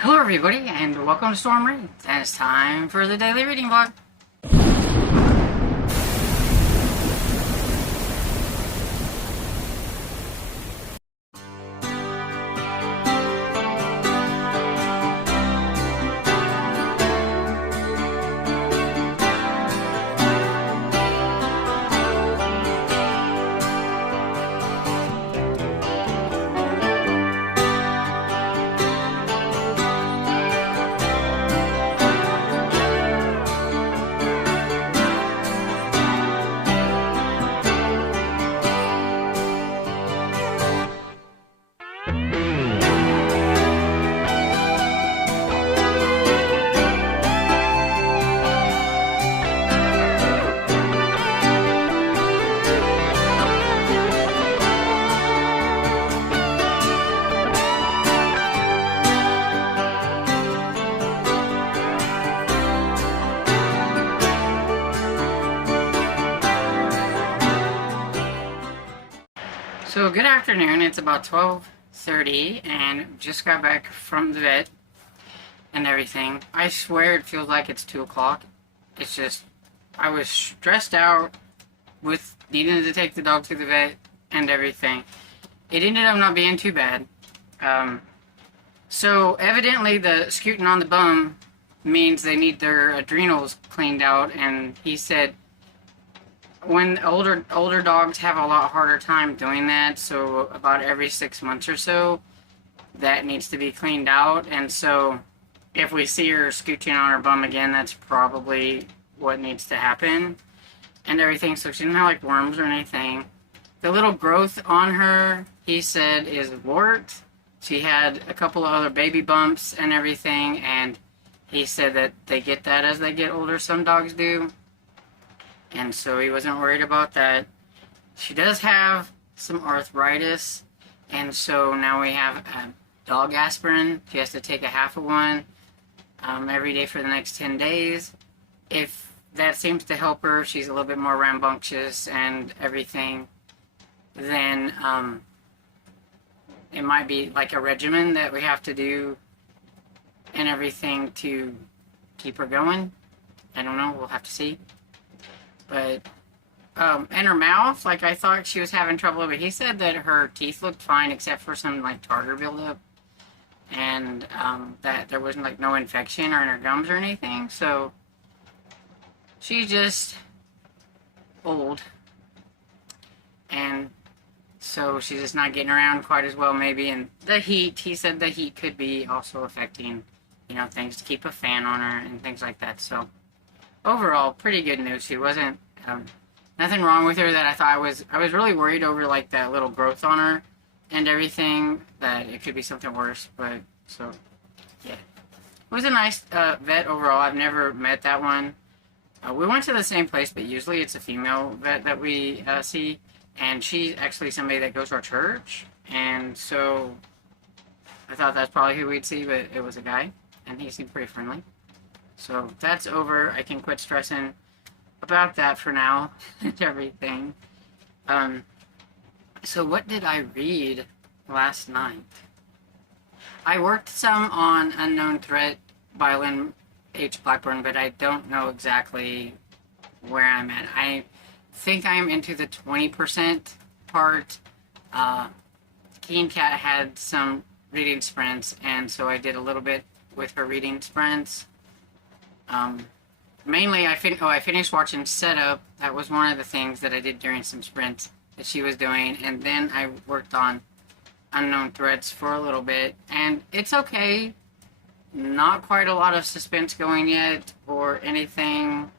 Hello everybody, and welcome to Storm Reads, and it's time for the daily reading vlog. So good afternoon, it's about 12:30, and just got back from the vet and everything. I swear it feels like it's 2 o'clock. It's just, I was stressed out with needing to take the dog to the vet and everything. It ended up not being too bad. So evidently the scooting on the bum means they need their adrenals cleaned out, and he said when older dogs have a lot harder time doing that, so about every 6 months or so, that needs to be cleaned out. And so if we see her scooching on her bum again, that's probably what needs to happen and everything. So she didn't have like worms or anything. The little growth on her, he said, is wart. She had a couple of other baby bumps and everything, and he said that they get that as they get older, some dogs do. And so he wasn't worried about that. She does have some arthritis, and so now we have a dog aspirin. She has to take a half of one every day for the next 10 days. If that seems to help her, she's a little bit more rambunctious and everything, then it might be like a regimen that we have to do and everything to keep her going. I don't know, we'll have to see. But, and her mouth, like, I thought she was having trouble, but he said that her teeth looked fine except for some, like, tartar buildup, and, that there wasn't, like, no infection or in her gums or anything. So she's just old, and so she's just not getting around quite as well, maybe. And the heat, he said the heat could be also affecting, things, to keep a fan on her and things like that. So overall, pretty good news. She wasn't, nothing wrong with her that I thought I was really worried over, like, that little growth on her and everything, that it could be something worse. But, so, yeah. It was a nice vet overall. I've never met that one. We went to the same place, but usually it's a female vet that we see, and she's actually somebody that goes to our church, and so I thought that's probably who we'd see, but it was a guy, and he seemed pretty friendly. So that's over. I can quit stressing about that for now and everything. So what did I read last night? I worked some on Unknown Threat by Lynn H. Blackburn, but I don't know exactly where I'm at. I think I'm into the 20% part. Keen Cat had some reading sprints, and so I did a little bit with her reading sprints. Mainly, I finished watching Setup. That was one of the things that I did during some sprints that she was doing, and then I worked on Unknown Threats for a little bit, and it's okay. Not quite a lot of suspense going yet, or anything.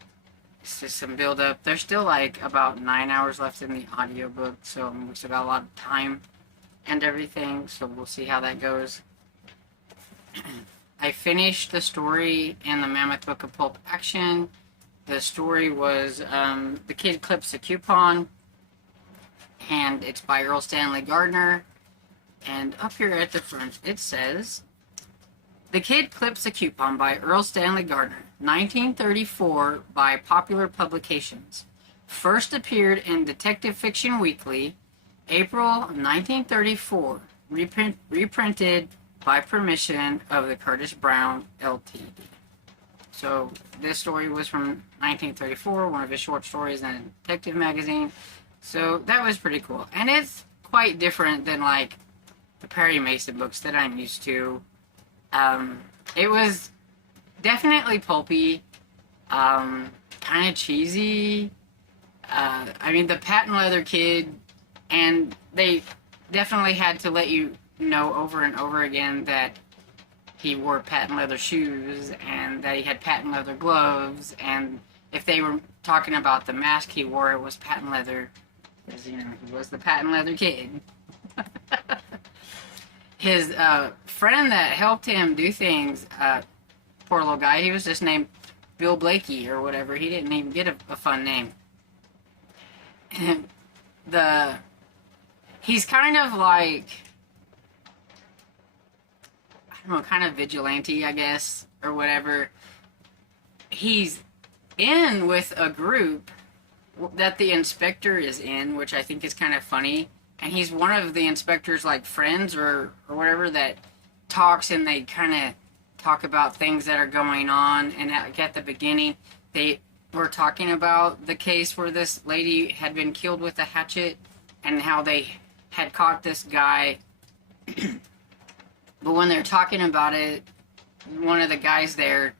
It's just some build-up. There's still, like, about 9 hours left in the audiobook, so we still got a lot of time and everything, so we'll see how that goes. I finished the story in the Mammoth Book of Pulp Action. The story was The Kid Clips a Coupon, and it's by Earl Stanley Gardner. And up here at the front it says, The Kid Clips a Coupon by Earl Stanley Gardner, 1934, by Popular Publications. First appeared in Detective Fiction Weekly, April 1934. Reprinted by permission of the Curtis Brown Ltd. So this story was from 1934, one of his short stories in a detective magazine. So that was pretty cool. And it's quite different than like the Perry Mason books that I'm used to. It was definitely pulpy, kind of cheesy. I mean, the patent leather kid, and they definitely had to let you know over and over again that he wore patent leather shoes and that he had patent leather gloves, and if they were talking about the mask he wore, it was patent leather, because, you know, he was the patent leather kid. His friend that helped him do things, poor little guy, he was just named Bill Blakey or whatever. He didn't even get a fun name. And he's kind of like, I don't know, kind of vigilante, I guess, or whatever. He's in with a group that the inspector is in, which I think is kind of funny. And he's one of the inspector's, like, friends or whatever that talks, and they kind of talk about things that are going on. And at the beginning, they were talking about the case where this lady had been killed with a hatchet and how they had caught this guy. But when they're talking about it, one of the guys there,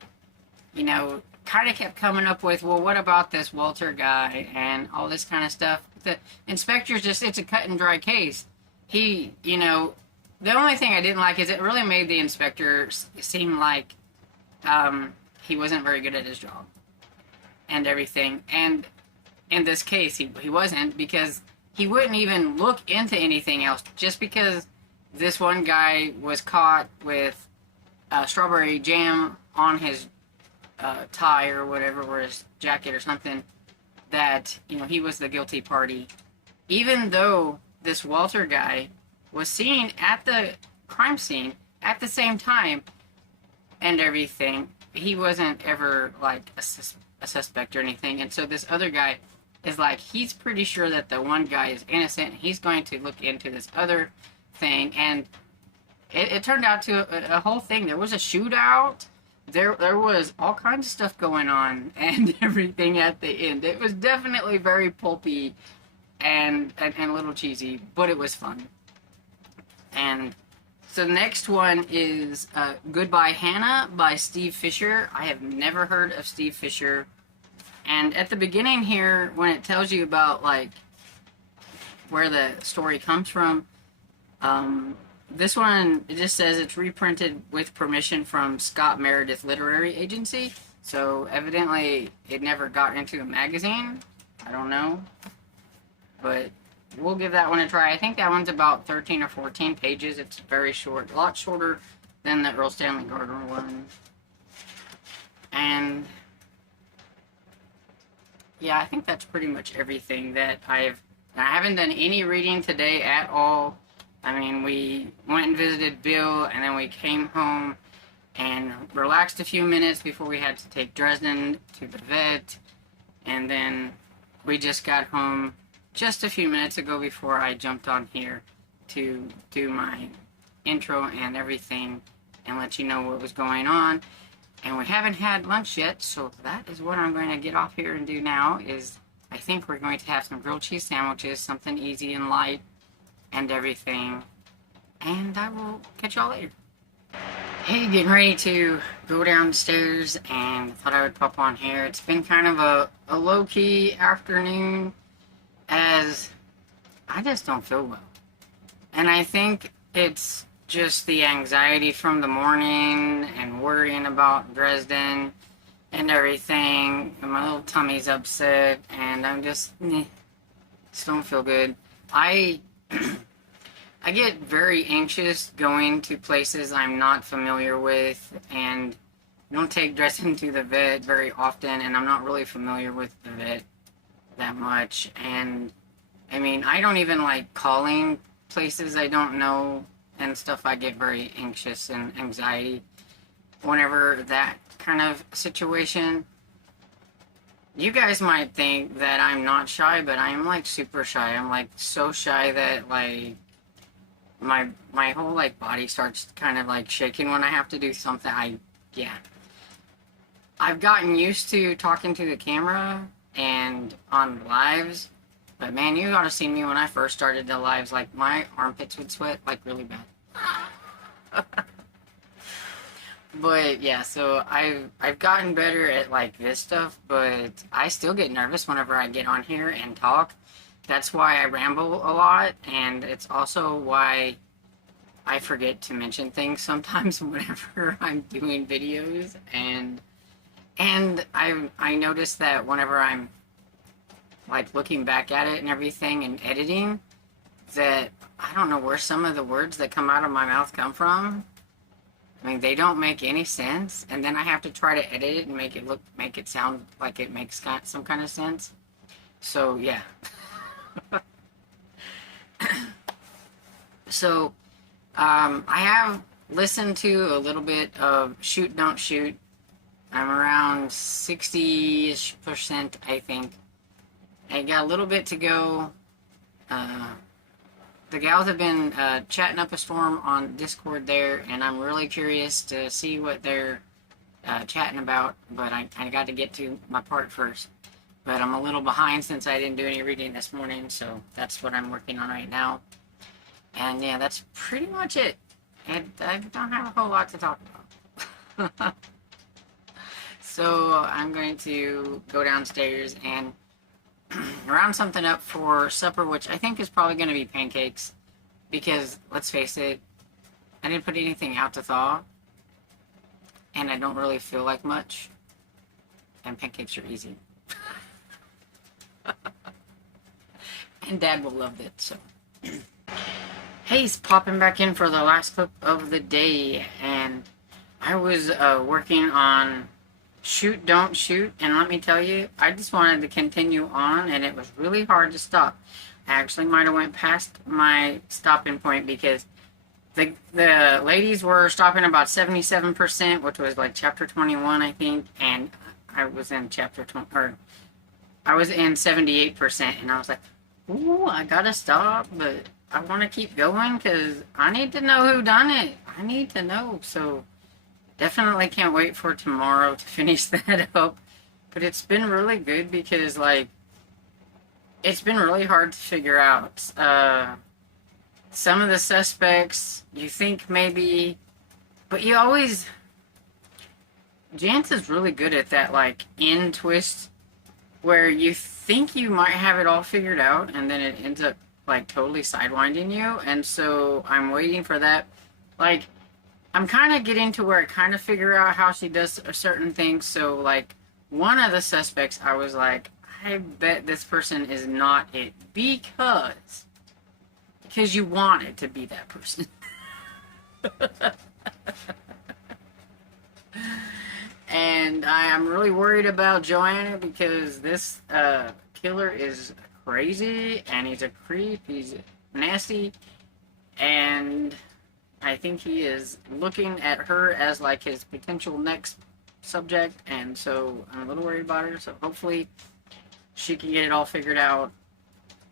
you know, kind of kept coming up with, well, what about this Walter guy and all this kind of stuff. The inspector's just, it's a cut and dry case. He, you know, the only thing I didn't like is it really made the inspector seem like he wasn't very good at his job and everything. And in this case, he wasn't, because he wouldn't even look into anything else. Just because this one guy was caught with strawberry jam on his tie or whatever, or his jacket or something, that, you know, he was the guilty party. Even though this Walter guy was seen at the crime scene at the same time and everything, he wasn't ever, like, a suspect or anything. And so this other guy is like, he's pretty sure that the one guy is innocent. He's going to look into this other thing. And it turned out to a whole thing. There was a shootout. There was all kinds of stuff going on and everything at the end. It was definitely very pulpy and a little cheesy, but it was fun. And so the next one is Goodbye Hannah by Steve Fisher. I have never heard of Steve Fisher. And at the beginning here, when it tells you about, like, where the story comes from, this one, it just says it's reprinted with permission from Scott Meredith Literary Agency. So evidently it never got into a magazine. I don't know. But we'll give that one a try. I think that one's about 13 or 14 pages. It's very short. A lot shorter than the Earl Stanley Gardner one. And yeah, I think that's pretty much everything that I haven't done any reading today at all. I mean, we went and visited Bill, and then we came home and relaxed a few minutes before we had to take Dresden to the vet. And then we just got home just a few minutes ago before I jumped on here to do my intro and everything and let you know what was going on. And we haven't had lunch yet, so that is what I'm going to get off here and do now. Is I think we're going to have some grilled cheese sandwiches, something easy and light and everything. And I will catch y'all later. Hey, getting ready to go downstairs, and thought I would pop on here. It's been kind of a low-key afternoon, as I just don't feel well. And I think it's just the anxiety from the morning and worrying about Dresden and everything. And my little tummy's upset, and I'm just don't feel good. I get very anxious going to places I'm not familiar with, and I don't take Dresden to the vet very often, and I'm not really familiar with the vet that much. And I mean, I don't even like calling places I don't know and stuff. I get very anxious and anxiety whenever that kind of situation. You guys might think that I'm not shy, but I'm like super shy. I'm like so shy that, like, my whole like body starts kind of like shaking when I have to do something. Yeah. I've gotten used to talking to the camera and on lives, but man, you ought to see me when I first started the lives. Like my armpits would sweat like really bad. But yeah, so I've gotten better at like this stuff, but I still get nervous whenever I get on here and talk. That's why I ramble a lot, and it's also why I forget to mention things sometimes whenever I'm doing videos. And I noticed that whenever I'm like looking back at it and everything and editing, that I don't know where some of the words that come out of my mouth come from. I mean, they don't make any sense, and then I have to try to edit it and make it sound like it makes some kind of sense. So yeah. So I have listened to a little bit of Shoot Don't Shoot. I'm around 60-ish%, I think. I got a little bit to go. The gals have been chatting up a storm on Discord there, and I'm really curious to see what they're chatting about, but I got to get to my part first. But I'm a little behind since I didn't do any reading this morning, so that's what I'm working on right now. And yeah, that's pretty much it. And I don't have a whole lot to talk about. So I'm going to go downstairs and round something up for supper, which I think is probably going to be pancakes, because let's face it, I didn't put anything out to thaw, and I don't really feel like much, and pancakes are easy. And Dad will love it, so. He's popping back in for the last clip of the day, and I was working on Shoot Don't Shoot, and let me tell you, I just wanted to continue on, and it was really hard to stop. I actually might have went past my stopping point, because the ladies were stopping about 77%, which was like chapter 21, I think, and I was in chapter 20, or I was in 78%, and I was like, ooh, I gotta stop, but I want to keep going, because I need to know who done it. I need to know, so definitely can't wait for tomorrow to finish that up. But it's been really good, because, like, it's been really hard to figure out. Some of the suspects, you think maybe, but you always, Jance is really good at that, like, end twist, where you think you might have it all figured out, and then it ends up, like, totally sidewinding you, and so I'm waiting for that. Like, I'm kind of getting to where I kind of figure out how she does certain things, so, like, one of the suspects, I was like, I bet this person is not it, because you want it to be that person. And I'm really worried about Joanna, because this killer is crazy, and he's a creep, he's nasty, and I think he is looking at her as like his potential next subject, and so I'm a little worried about her, so hopefully she can get it all figured out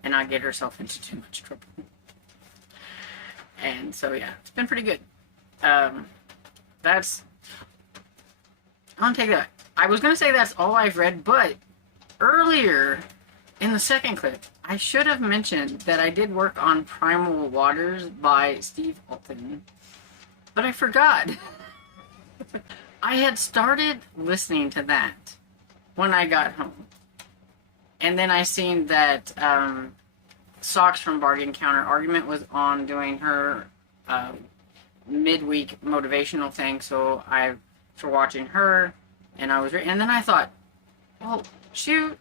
and not get herself into too much trouble. And so yeah, it's been pretty good. That's, I'll take that. I was gonna say that's all I've read, but earlier in the second clip, I should have mentioned that I did work on Primal Waters by Steve Alton, but I forgot. I had started listening to that when I got home, and then I seen that Socks from Bargain Counter Argument was on doing her midweek motivational thing, so I for watching her, and and then I thought, well, shoot,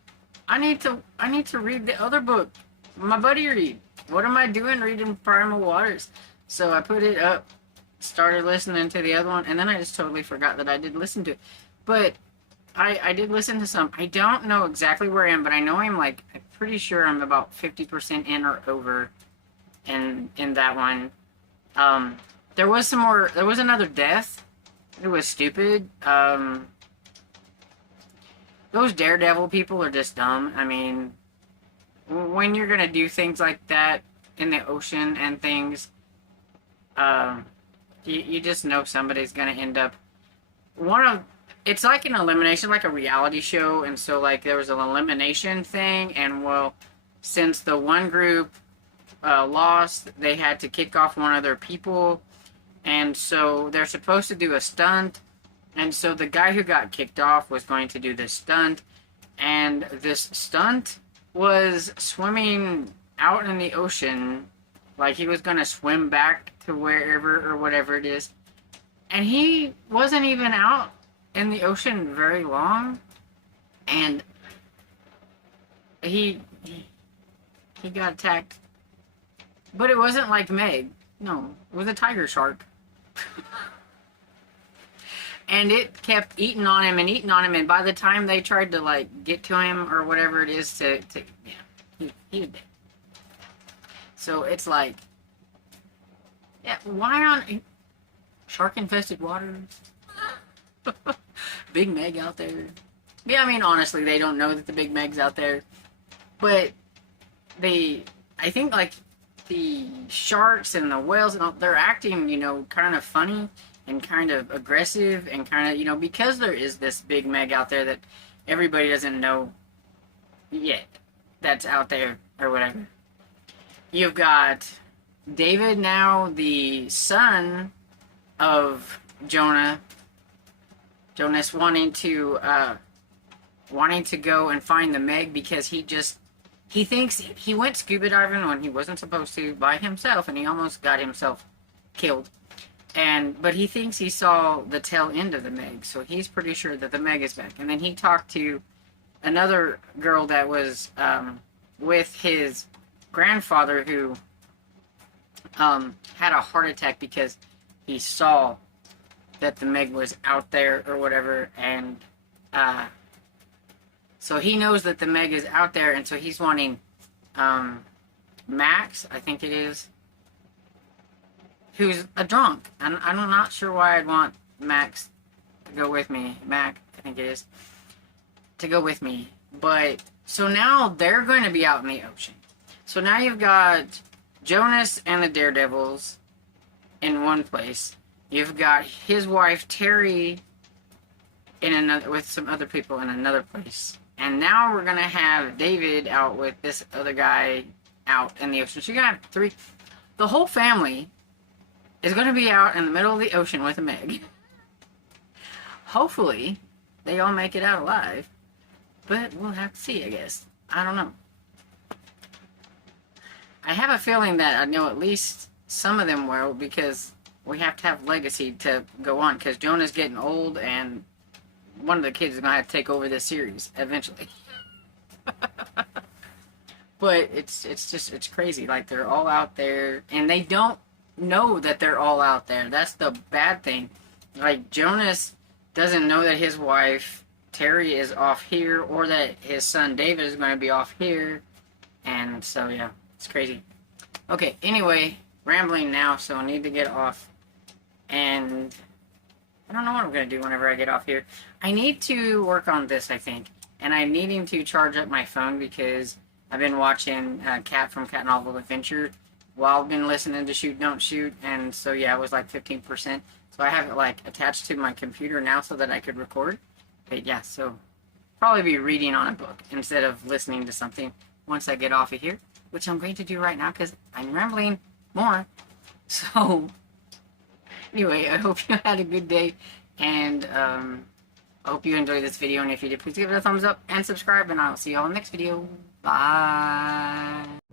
I need to read the other book my buddy read. What am I doing reading Primal Waters? So I put it up, started listening to the other one, and then I just totally forgot that I did listen to it. But I did listen to some. I don't know exactly where I am, but I know I'm pretty sure I'm about 50% in or over in that one. There was another death. It was stupid. Those Daredevil people are just dumb. I mean, when you're gonna do things like that in the ocean and things, Um, you just know somebody's gonna end up one of. It's like an elimination, like a reality show, and so like there was an elimination thing, and well, since the one group lost, they had to kick off one of their people, and so they're supposed to do a stunt, and so the guy who got kicked off was going to do this stunt, and this stunt was swimming out in the ocean, like he was going to swim back to wherever or whatever it is, and he wasn't even out in the ocean very long, and he he got attacked. But it wasn't like Meg. No, it was a tiger shark. And it kept eating on him and eating on him, and by the time they tried to like get to him or whatever it is to yeah, he was dead. So it's like, yeah, why on shark infested waters? Big Meg out there. Yeah, I mean honestly, they don't know that the Big Meg's out there, but I think like the sharks and the whales and all, they're acting, you know, kind of funny and kind of aggressive and kind of, you know, because there is this Big Meg out there that everybody doesn't know yet that's out there or whatever. You've got David now, the son of Jonas, wanting to go and find the Meg because he thinks he went scuba diving when he wasn't supposed to by himself, and he almost got himself killed. But he thinks he saw the tail end of the Meg, so he's pretty sure that the Meg is back. And then he talked to another girl that was with his grandfather who had a heart attack because he saw that the Meg was out there or whatever, and so he knows that the Meg is out there, and so he's wanting Max, I think it is, who's a drunk. And I'm not sure why I'd want Max to go with me. Mac, I think it is, to go with me. But, so now they're going to be out in the ocean. So now you've got Jonas and the Daredevils in one place. You've got his wife, Terry, in another, with some other people in another place. And now we're going to have David out with this other guy out in the ocean. So you're going to have three. The whole family is going to be out in the middle of the ocean with a Meg. Hopefully, they all make it out alive. But we'll have to see, I guess. I don't know. I have a feeling that I know at least some of them will, because we have to have legacy to go on. Because Jonah's getting old, and one of the kids is going to have to take over this series eventually. But it's crazy. Like, they're all out there, and they don't know that they're all out there. That's the bad thing. Like, Jonas doesn't know that his wife, Terry, is off here, or that his son, David, is going to be off here. And so, yeah, it's crazy. Okay, anyway, rambling now, so I need to get off. And I don't know what I'm going to do whenever I get off here. I need to work on this, I think. And I'm needing to charge up my phone because I've been watching Cat from Cat Novel Adventure while I've been listening to Shoot Don't Shoot. And so, yeah, it was like 15%. So I have it, like, attached to my computer now so that I could record. But, yeah, so probably be reading on a book instead of listening to something once I get off of here, which I'm going to do right now because I'm rambling more. So, anyway, I hope you had a good day, and I hope you enjoyed this video, and if you did, please give it a thumbs up and subscribe, and I'll see you all in the next video. Bye!